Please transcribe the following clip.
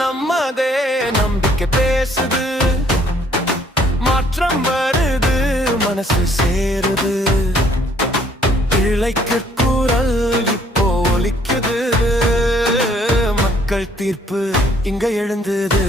நம்மதே நம்பிக்கை பேசுது, மாற்றம் வருது, மனசு சேருது. பிள்ளைக்கு குரல் இப்போ ஒலிக்குது, மக்கள் தீர்ப்பு இங்க எழுந்தது.